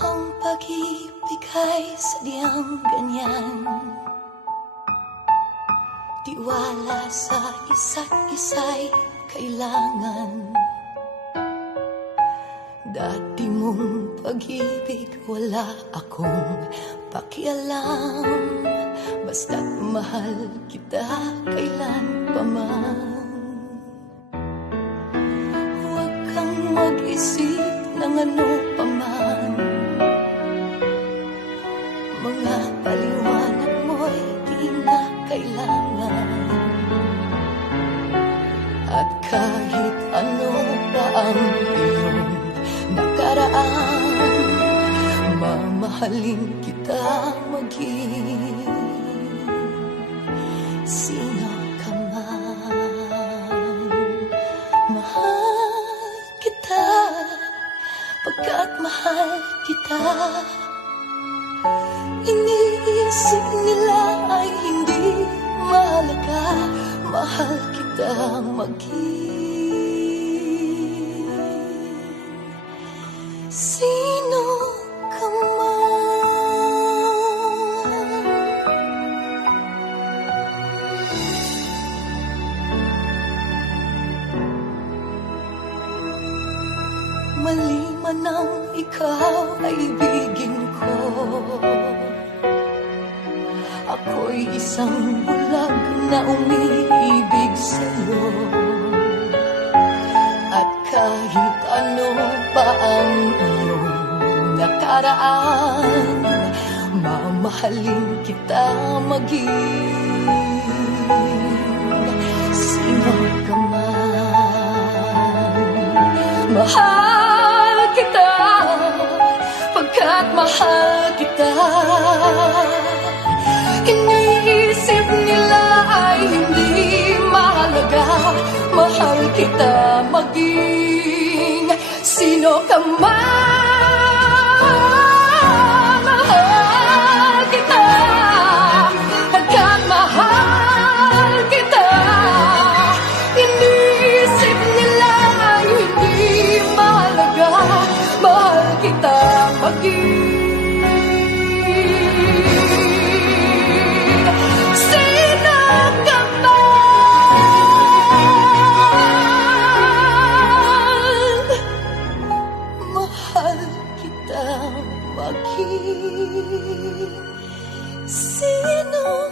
Ang pag-ibig ay sadyang ganyan, tiwala sa isa't isa'y kailangan. Dati mong pag-ibig wala akong pakialam, basta't mahal kita kailan pa man. Huwag kang mag-isip ng ano pa man, mga paliwanag mo'y di na kailangan. At kahit ano pa ang iyong nakaraan, mamahalin kita maging sino ka man. Mahal kita pagkat mahal kita. Iniisip nila ay hindi mahalaga, mahal kita maging sino ka man. Mali man ang ikaw ay ibigin ko, ako'y isang bulag na umiibig sa'yo. At kahit ano pa ang iyong nakaraan, mamahalin kita maging sino ka man. Mahal kita pagkat mahal kita. Iniisip nila ay hindi mahalaga, mahal kita maging sino ka man. Mahal kita pagkat mahal kita. Iniisip nila ay hindi mahalaga, mahal kita maging maging sino